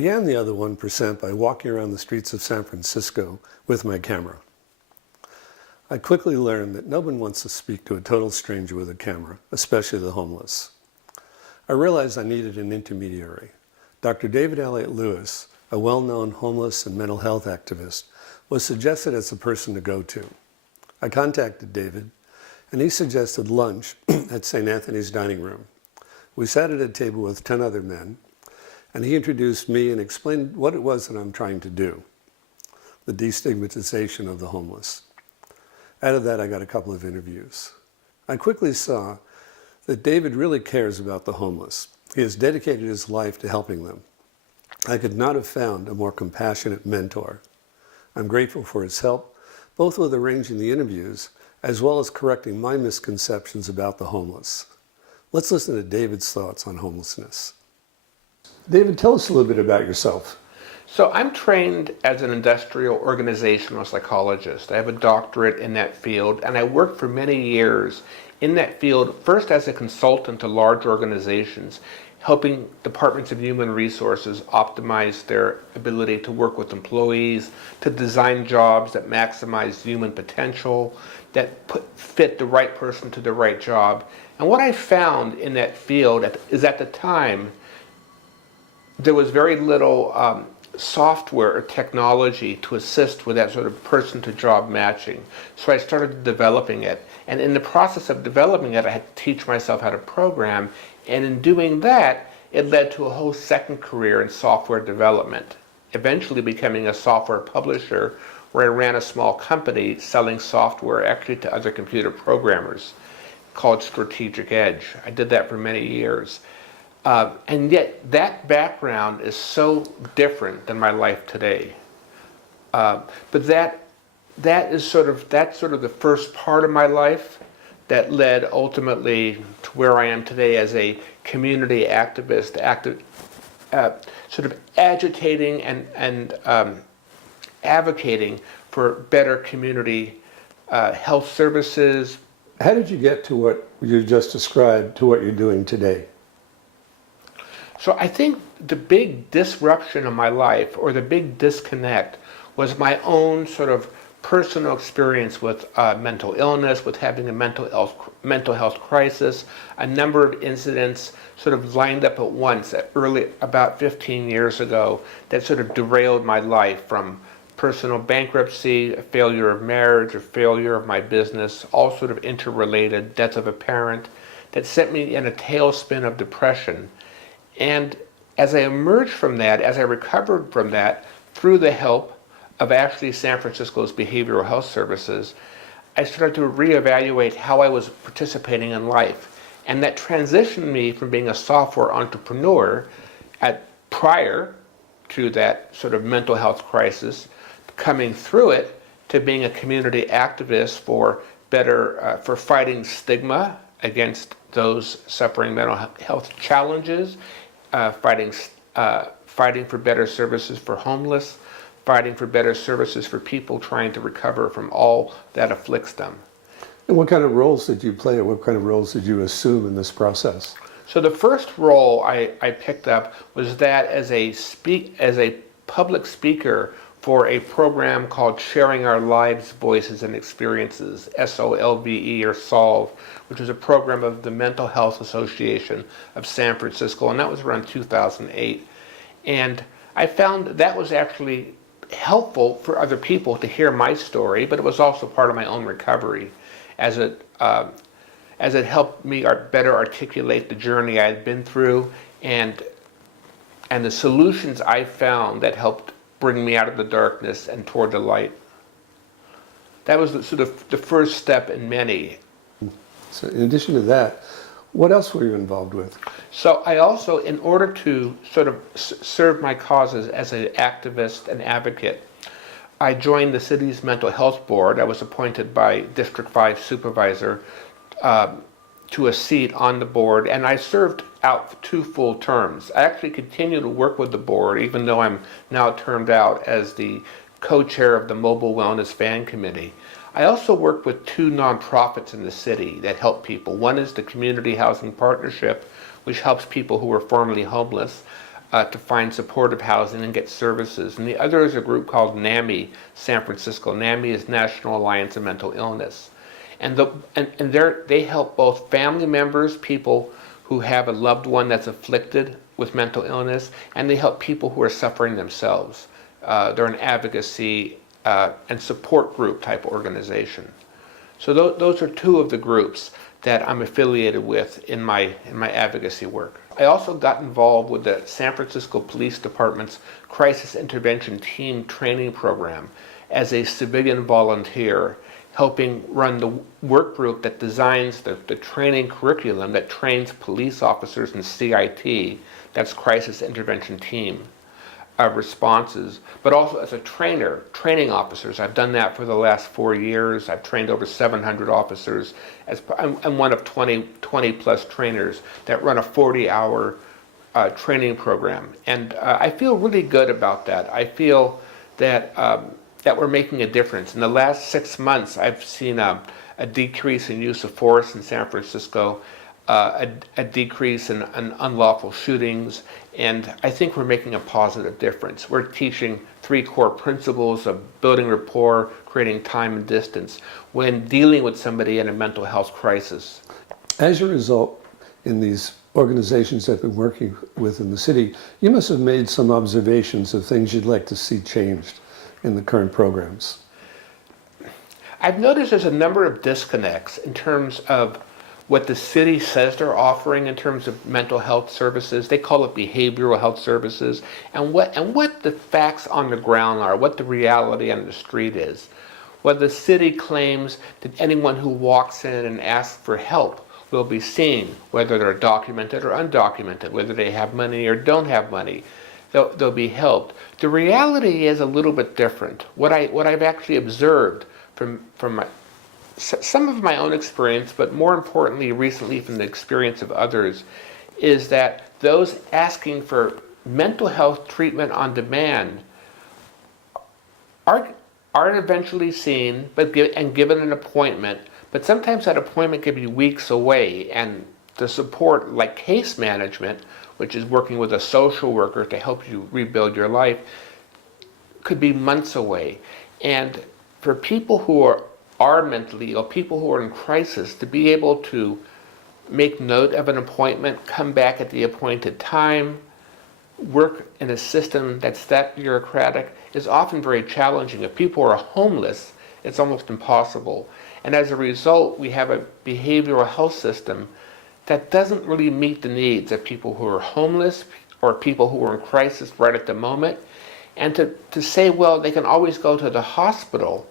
began the other 1% by walking around the streets of San Francisco with my camera. I quickly learned that no one wants to speak to a total stranger with a camera, especially the homeless. I realized I needed an intermediary. Dr. David Elliott Lewis, a well-known homeless and mental health activist, was suggested as the person to go to. I contacted David, and he suggested lunch at St. Anthony's dining room. We sat at a table with 10 other men, and he introduced me and explained what it was that I'm trying to do, the destigmatization of the homeless. Out of that, I got a couple of interviews. I quickly saw that David really cares about the homeless. He has dedicated his life to helping them. I could not have found a more compassionate mentor. I'm grateful for his help, both with arranging the interviews, as well as correcting my misconceptions about the homeless. Let's listen to David's thoughts on homelessness. David, tell us a little bit about yourself. So I'm trained as an industrial organizational psychologist. I have a doctorate in that field, and I worked for many years in that field, first as a consultant to large organizations, helping departments of human resources optimize their ability to work with employees, to design jobs that maximize human potential, that fit the right person to the right job. And what I found in that field is at the time, there was very little software or technology to assist with that sort of person-to-job matching. So I started developing it. And in the process of developing it, I had to teach myself how to program. And in doing that, it led to a whole second career in software development, eventually becoming a software publisher where I ran a small company selling software actually to other computer programmers called Strategic Edge. I did that for many years. And yet that background is so different than my life today. But that's sort of the first part of my life that led ultimately to where I am today as a community activist, sort of agitating and advocating for better community health services. How did you get to what you just described to what you're doing today? So I think the big disruption of my life, or the big disconnect, was my own sort of personal experience with mental illness, with having a mental health crisis, a number of incidents sort of lined up at once about 15 years ago that sort of derailed my life, from personal bankruptcy, a failure of marriage, a failure of my business, all sort of interrelated, death of a parent, that sent me in a tailspin of depression. And as I emerged from that, as I recovered from that, through the help of actually San Francisco's behavioral health services, I started to reevaluate how I was participating in life. And that transitioned me from being a software entrepreneur prior to that sort of mental health crisis, coming through it, to being a community activist for fighting stigma against those suffering mental health challenges, fighting for better services for homeless, fighting for better services for people trying to recover from all that afflicts them. And what kind of roles did you play, or what kind of roles did you assume in this process? So the first role I picked up was that as a public speaker for a program called Sharing Our Lives, Voices and Experiences, SOLVE, or SOLVE, which was a program of the Mental Health Association of San Francisco, and that was around 2008. And I found that was actually helpful for other people to hear my story, but it was also part of my own recovery, as it helped me better articulate the journey I had been through and the solutions I found that helped bring me out of the darkness and toward the light. That was sort of the first step in many. So in addition to that, what else were you involved with? So I also, in order to sort of serve my causes as an activist and advocate, I joined the city's mental health board. I was appointed by District 5 supervisor to a seat on the board, and I served out 2 full terms. I actually continue to work with the board, even though I'm now termed out as the co-chair of the Mobile Wellness Van Committee. I also work with 2 nonprofits in the city that help people. One is the Community Housing Partnership, which helps people who are formerly homeless. to find supportive housing and get services. And the other is a group called NAMI, San Francisco. NAMI is National Alliance of Mental Illness. And they help both family members, people who have a loved one that's afflicted with mental illness, and they help people who are suffering themselves. They're an advocacy and support group type organization. So those are two of the groups that I'm affiliated with in my advocacy work. I also got involved with the San Francisco Police Department's Crisis Intervention Team Training Program as a civilian volunteer, helping run the work group that designs the training curriculum that trains police officers in CIT, that's Crisis Intervention Team responses, but also as a training officers. I've done that for the last 4 years. I've trained over 700 officers. I'm one of 20 plus trainers that run a 40-hour training program. And I feel really good about that. I feel that that we're making a difference. In the last 6 months, I've seen a decrease in use of force in San Francisco, a decrease in unlawful shootings, and I think we're making a positive difference. We're teaching 3 core principles of building rapport, creating time and distance when dealing with somebody in a mental health crisis. As a result, in these organizations that you've been working with in the city, you must have made some observations of things you'd like to see changed in the current programs. I've noticed there's a number of disconnects in terms of what the city says they're offering in terms of mental health services. They call it behavioral health services, and what the facts on the ground are, what the reality on the street is. What the city claims that anyone who walks in and asks for help will be seen, whether they're documented or undocumented, whether they have money or don't have money. They'll be helped. The reality is a little bit different. What I've actually observed from some of my own experience, but more importantly recently from the experience of others, is that those asking for mental health treatment on demand are eventually seen and given an appointment, but sometimes that appointment can be weeks away, and the support like case management, which is working with a social worker to help you rebuild your life, could be months away. And for people who are mentally ill, people who are in crisis, to be able to make note of an appointment, come back at the appointed time, work in a system that's that bureaucratic is often very challenging. If people are homeless, it's almost impossible. And as a result, we have a behavioral health system that doesn't really meet the needs of people who are homeless or people who are in crisis right at the moment. And to say, well, they can always go to the hospital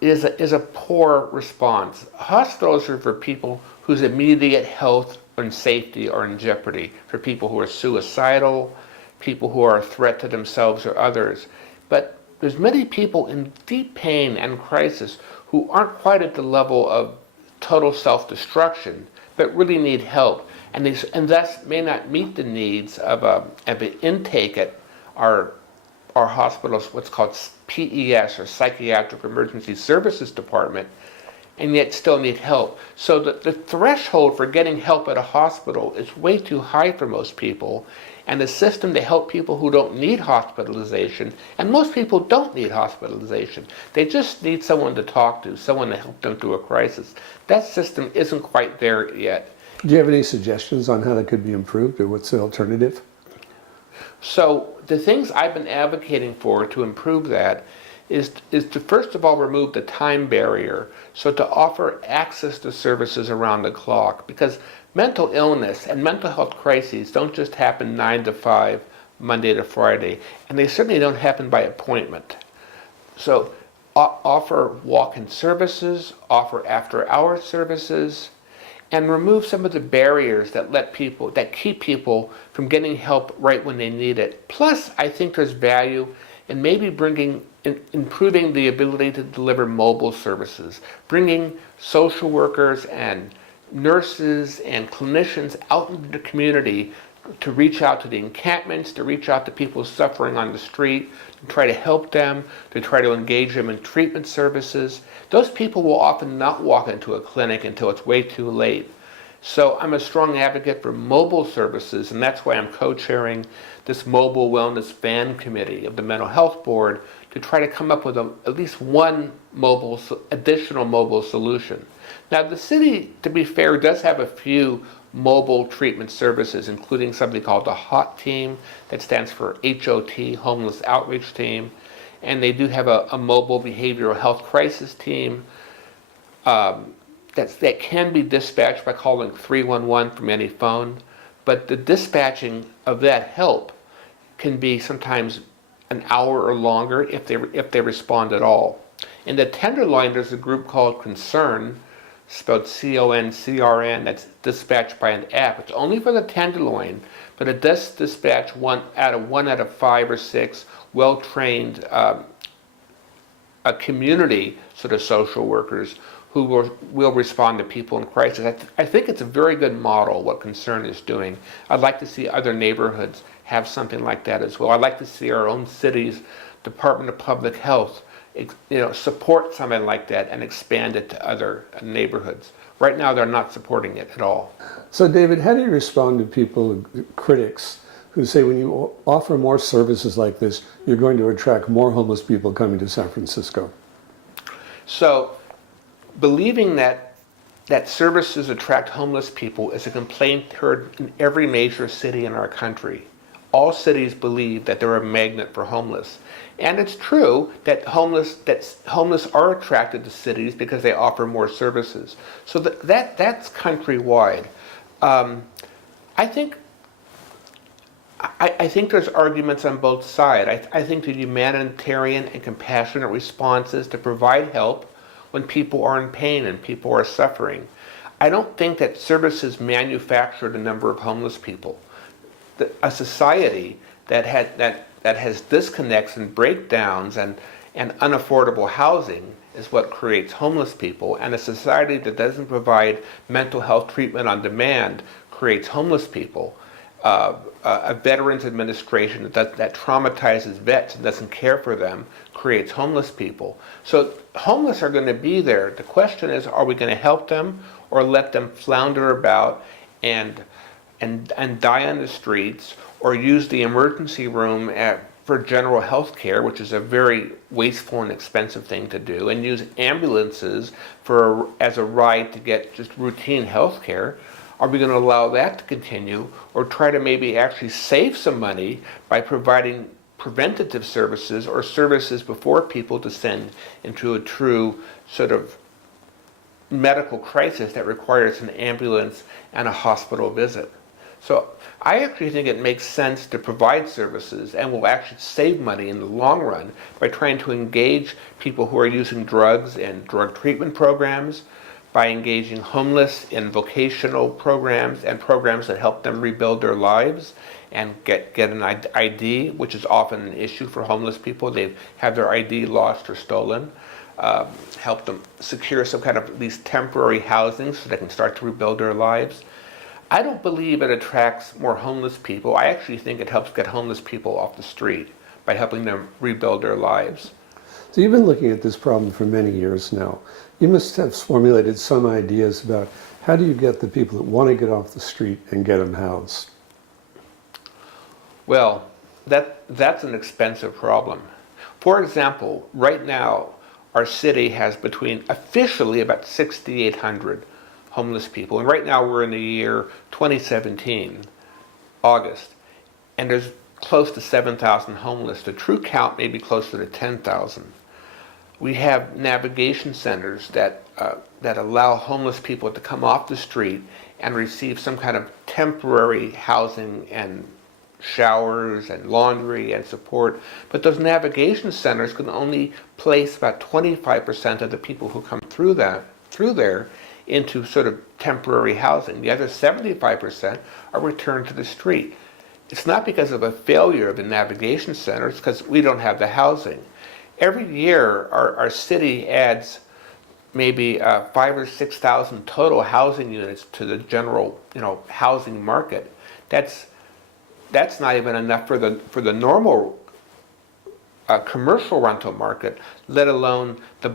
is a poor response. Hospitals are for people whose immediate health and safety are in jeopardy, for people who are suicidal, people who are a threat to themselves or others. But there's many people in deep pain and crisis who aren't quite at the level of total self-destruction, but really need help, and thus may not meet the needs of an intake at our hospitals, what's called PES, or Psychiatric Emergency Services Department, and yet still need help. So the threshold for getting help at a hospital is way too high for most people, and the system to help people who don't need hospitalization, and most people don't need hospitalization, they just need someone to talk to, someone to help them through a crisis. That system isn't quite there yet. Do you have any suggestions on how that could be improved, or what's the alternative? So the things I've been advocating for to improve that is to first of all remove the time barrier, so to offer access to services around the clock, because mental illness and mental health crises don't just happen 9 to 5, Monday to Friday, and they certainly don't happen by appointment. So offer walk-in services, offer after-hour services, and remove some of the barriers that keep people from getting help right when they need it. Plus, I think there's value in maybe improving the ability to deliver mobile services, bringing social workers and nurses and clinicians out into the community to reach out to the encampments, to reach out to people suffering on the street, to try to help them, to try to engage them in treatment services. Those people will often not walk into a clinic until it's way too late. So I'm a strong advocate for mobile services, and that's why I'm co-chairing this Mobile Wellness Van Committee of the Mental Health Board to try to come up with at least one additional mobile solution. Now, the city, to be fair, does have a few mobile treatment services, including something called the HOT team, that stands for HOT, Homeless Outreach Team, and they do have a mobile behavioral health crisis team that can be dispatched by calling 311 from any phone, but the dispatching of that help can be sometimes an hour or longer if they respond at all. In the Tenderloin, there's a group called Concern, spelled CONCRN, that's dispatched by an app. It's only for the Tenderloin, but it does dispatch one out of 5 or 6 well-trained community sort of social workers who will respond to people in crisis. I think it's a very good model what Concern is doing. I'd like to see other neighborhoods have something like that as well. I'd like to see our own city's Department of Public Health support something like that and expand it to other neighborhoods. Right now they're not supporting it at all. So David, how do you respond to people, critics, who say when you offer more services like this, you're going to attract more homeless people coming to San Francisco? So believing that services attract homeless people is a complaint heard in every major city in our country. All cities believe that they're a magnet for homeless. And it's true that homeless are attracted to cities because they offer more services. So that's countrywide. I think there's arguments on both sides. I think the humanitarian and compassionate responses to provide help when people are in pain and people are suffering. I don't think that services manufacture the number of homeless people. A society that has disconnects and breakdowns and unaffordable housing is what creates homeless people, and a society that doesn't provide mental health treatment on demand creates homeless people. A veterans administration that traumatizes vets and doesn't care for them creates homeless people. So homeless are going to be there. The question is, are we going to help them or let them flounder about and die on the streets, or use the emergency room for general health care, which is a very wasteful and expensive thing to do, and use ambulances as a ride to get just routine health care? Are we going to allow that to continue, or try to maybe actually save some money by providing preventative services or services before people descend into a true sort of medical crisis that requires an ambulance and a hospital visit? So I actually think it makes sense to provide services and will actually save money in the long run by trying to engage people who are using drugs in drug treatment programs, by engaging homeless in vocational programs and programs that help them rebuild their lives and get an ID, which is often an issue for homeless people. They have their ID lost or stolen. Help them secure some kind of at least temporary housing so they can start to rebuild their lives. I don't believe it attracts more homeless people. I actually think it helps get homeless people off the street by helping them rebuild their lives. So you've been looking at this problem for many years now. You must have formulated some ideas about how do you get the people that want to get off the street and get them housed? Well, that's an expensive problem. For example, right now, our city has officially about 6,800 homeless people. And right now we're in the year 2017, August, and there's close to 7,000 homeless. The true count may be closer to 10,000. We have navigation centers that allow homeless people to come off the street and receive some kind of temporary housing and showers and laundry and support. But those navigation centers can only place about 25% of the people who come through there into sort of temporary housing. The other 75% are returned to the street. It's not because of a failure of the navigation center, it's because we don't have the housing. Every year, our city adds maybe 5,000 or 6,000 total housing units to the general, housing market. That's not even enough for the normal commercial rental market, let alone the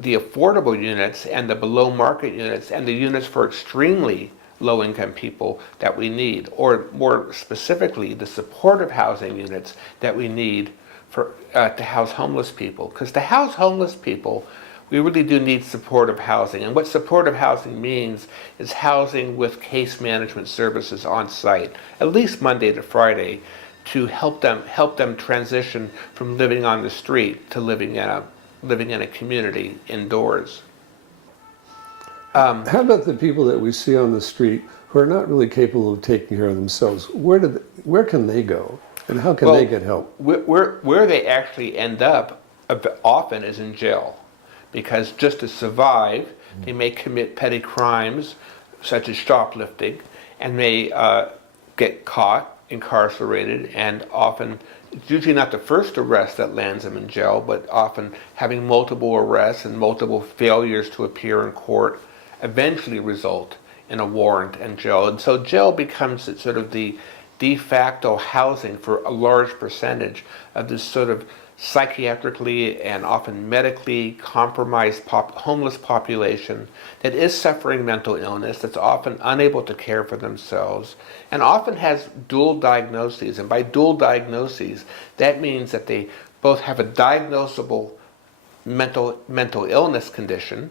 the affordable units and the below market units and the units for extremely low income people that we need, or more specifically, the supportive housing units that we need for to house homeless people. Because to house homeless people, we really do need supportive housing. And what supportive housing means is housing with case management services on site, at least Monday to Friday, to help them transition from living on the street to living in a community indoors. How about the people that we see on the street who are not really capable of taking care of themselves? Where can they go, and how can they get help? Where they actually end up often is in jail, because just to survive, they may commit petty crimes such as shoplifting, and may get caught, incarcerated, and often, it's usually not the first arrest that lands them in jail, but often having multiple arrests and multiple failures to appear in court eventually result in a warrant and jail. And so jail becomes sort of the de facto housing for a large percentage of this sort of psychiatrically and often medically compromised homeless population that is suffering mental illness, that's often unable to care for themselves, and often has dual diagnoses. And by dual diagnoses, that means that they both have a diagnosable mental illness condition,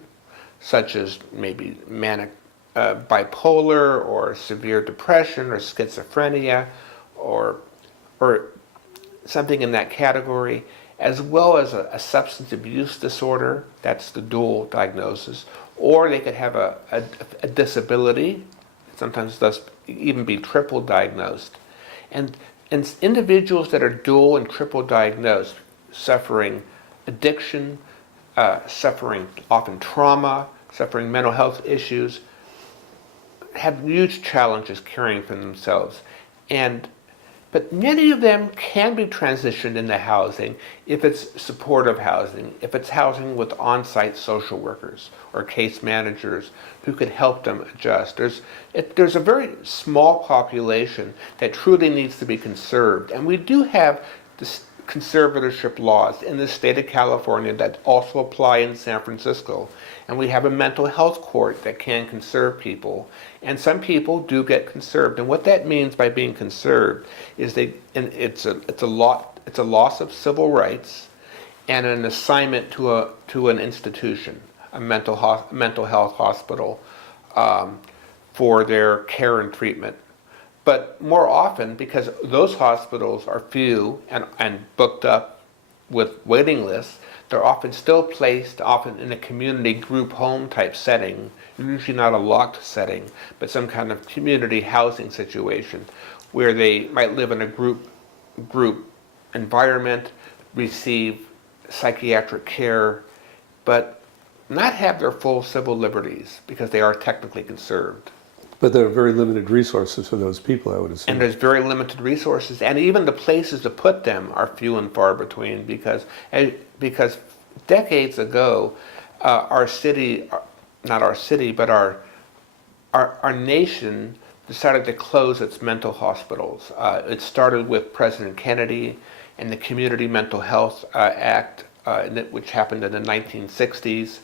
such as maybe manic bipolar or severe depression or schizophrenia or something in that category, as well as a substance abuse disorder. That's the dual diagnosis. Or they could have a disability, sometimes thus even be triple diagnosed. And individuals that are dual and triple diagnosed, suffering addiction, suffering often trauma, suffering mental health issues, have huge challenges caring for themselves. But many of them can be transitioned into housing if it's supportive housing, if it's housing with on-site social workers or case managers who could help them adjust. There's a very small population that truly needs to be conserved. And we do have this conservatorship laws in the state of California that also apply in San Francisco. And we have a mental health court that can conserve people. And some people do get conserved. And what that means by being conserved is it's a loss of civil rights and an assignment to an institution, a mental health hospital, for their care and treatment. But more often, because those hospitals are few and booked up with waiting lists, they're often still placed often in a community group home type setting, usually not a locked setting, but some kind of community housing situation where they might live in a group environment, receive psychiatric care, but not have their full civil liberties because they are technically conserved. But there are very limited resources for those people, I would assume. And there's very limited resources, and even the places to put them are few and far between, because decades ago, our nation decided to close its mental hospitals. It started with President Kennedy and the Community Mental Health Act, which happened in the 1960s,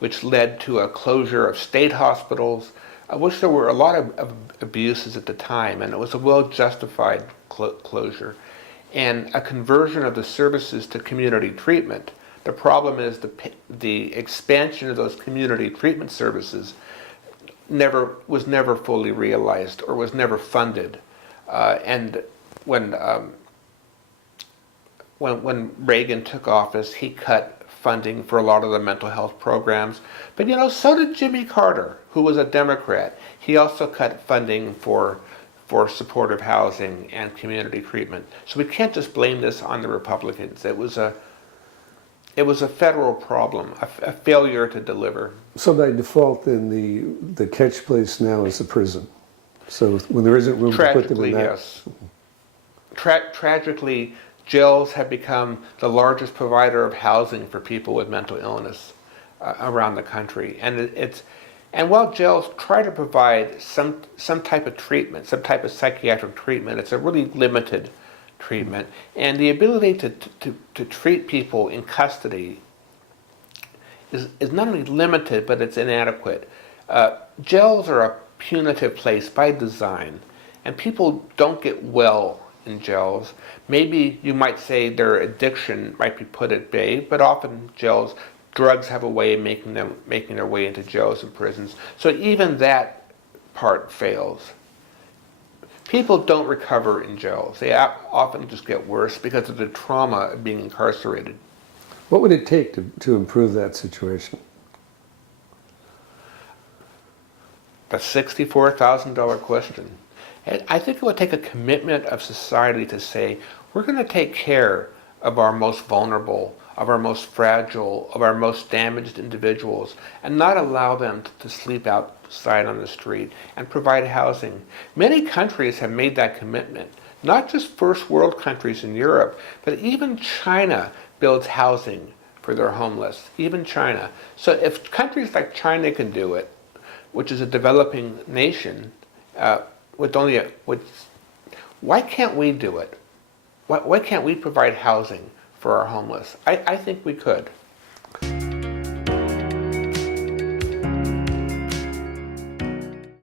which led to a closure of state hospitals, which there were a lot of abuses at the time, and it was a well-justified closure, and a conversion of the services to community treatment. The problem is the expansion of those community treatment services was never fully realized or was never funded. And when Reagan took office, he cut funding for a lot of the mental health programs. But so did Jimmy Carter, who was a Democrat. He also cut funding for supportive housing and community treatment. So we can't just blame this on the Republicans. It was a federal problem, a failure to deliver. So by default, then the catch place now is the prison. So when there isn't room to put them in that. Yes. Tragically, jails have become the largest provider of housing for people with mental illness around the country, and while jails try to provide some type of treatment, some type of psychiatric treatment, it's a really limited treatment, and the ability to treat people in custody is not only limited, but it's inadequate. Jails are a punitive place by design, and people don't get well in jails. Maybe you might say their addiction might be put at bay, but often jails, drugs have a way of making their way into jails and prisons. So even that part fails. People don't recover in jails. They often just get worse because of the trauma of being incarcerated. What would it take to improve that situation? The $64,000 question. I think it would take a commitment of society to say, we're going to take care of our most vulnerable, of our most fragile, of our most damaged individuals, and not allow them to sleep outside on the street, and provide housing. Many countries have made that commitment, not just first world countries in Europe, but even China builds housing for their homeless, even China. So if countries like China can do it, which is a developing nation, why can't we do it? Why can't we provide housing for our homeless? I think we could.